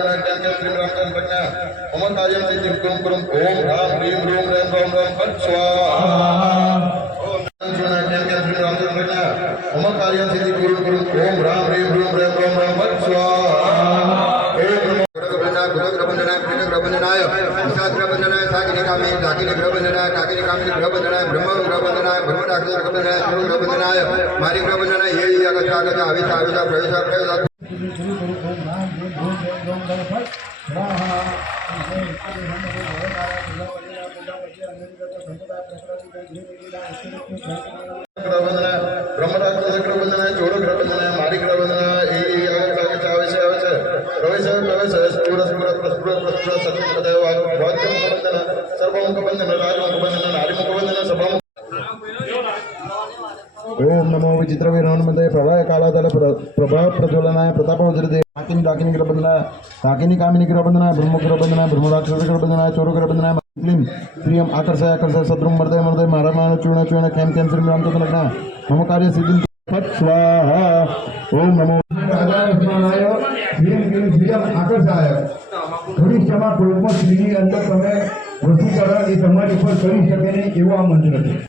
चूर्णाख्यां श्रीं रामचंद्र प्रज्ञा मम कार्यं सिद्धिं कुरु कुरुं ओम राम ह्रीं रूं रें रों रों फट् स्वाहा ओम चूर्णाख्यां श्रीं रामचंद्र प्रज्ञा मम कार्यं सिद्धिं कुरु कुरुं ओम राम ह्रीं रूं रें रों रों फट् स्वाहा ग्रहबंधनाय ग्रहबंधनाय साकिनी कामी दाकिनी ग्रहबंधनाय काकिनी कामी ग्रहबंधनाय ब्रह्म ग्रहबंधनाय ब्रह्म राक्षस ग्रहबंधनाय शिव ग्रहबंधनाय मारी ग्रहबंधनाय ये आगत आगत आविता आविता प्रवेश प्रवेश ग्रहबंधनाय ब्रह्म राक्षस ग्रहबंधनाय चोर ग्रहबंधनाय मारी ग्रहबंधनाय ये आगत आगत आविता प्रवेश प्रवेश स्फुर स्फुर प्रस्फुर प्रस्फुर सत्यदेव वाक्यं कबंधन सर्वं कबंधन राजं कबंधन नारीं कबंधन सभं ओम नमो विचित्रवीर हनुमते प्रभय कालादल प्रभा प्रज्वलनाय प्रताप वज्रदेव काकिनी डाकिनी ग्रहबंधनाय काकिनी कामिनी ग्रहबंधनाय ब्रह्म ग्रहबंधनाय ब्रह्म राक्षस ग्रहबंधनाय चोर ग्रहबंधनाय क्लीं प्रियम आकर्षय आकर्षय सद्रुम मर्दय मर्दय मारमाण चूर्ण चूर्ण खेम खेम श्री रामचंद्र प्रज्ञा मम कार्य सिद्धिं फट् स्वाहा ओम नमो आकर्षाय થોડી ક્ષમા પૂર્વક શ્રીની અંદર તમે વસ્તુ કરો એ તમારી ઉપર કરી શકે નહીં એવો આ મંત્ર છે।